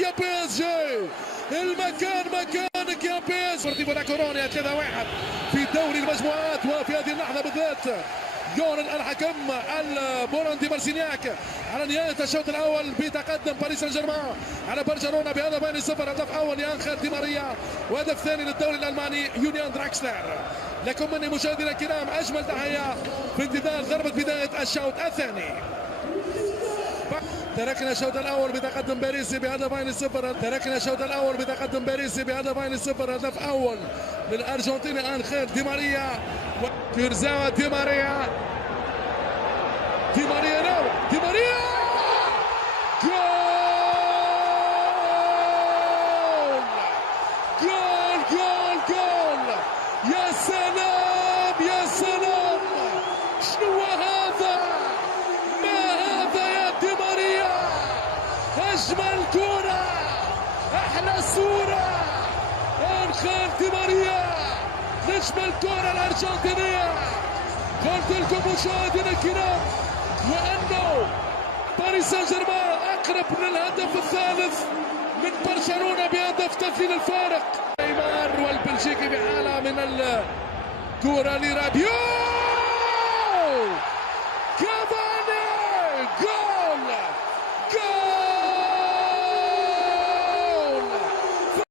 يا بي اس جي، المكان مكانك يا بي اس. ديبورتيفو لا كورونيا 3-1 في دوري المجموعات، وفي هذه اللحظه بالذات يعلن الحكم البولندي مارسينياك على نهايه الشوط الاول بتقدم باريس سان جيرمان على برشلونه بهدفين صفر. هدف اول لانخيل دي ماريا، وهدف ثاني للدوري الالماني يونيون دراكسلر. لكم مني مشاهدينا الكرام اجمل تحيه في انتظار ضربه بدايه الشوط الثاني. تركنا الشوط الاول بتقدم باريس بهدفين صفر. هدف اول للارجنتيني انخيل دي ماريا وكيرزاوا دي ماريا نو دي ماريا جول. يا سلام يا سلام، شنو هذا؟ ما هذا يا دي ماريا؟ اجمل كرة، احلى صورة، انخيل دي ماريا نجم الكرة الارجنتينية. قلت لكم مشاهدينا الكرام وانه باريس سان جيرمان اقرب للهدف الثالث من برشلونة بهدف تسجيل الفارق. نيمار والبلجيكي بحالة من الكرة لرابيو.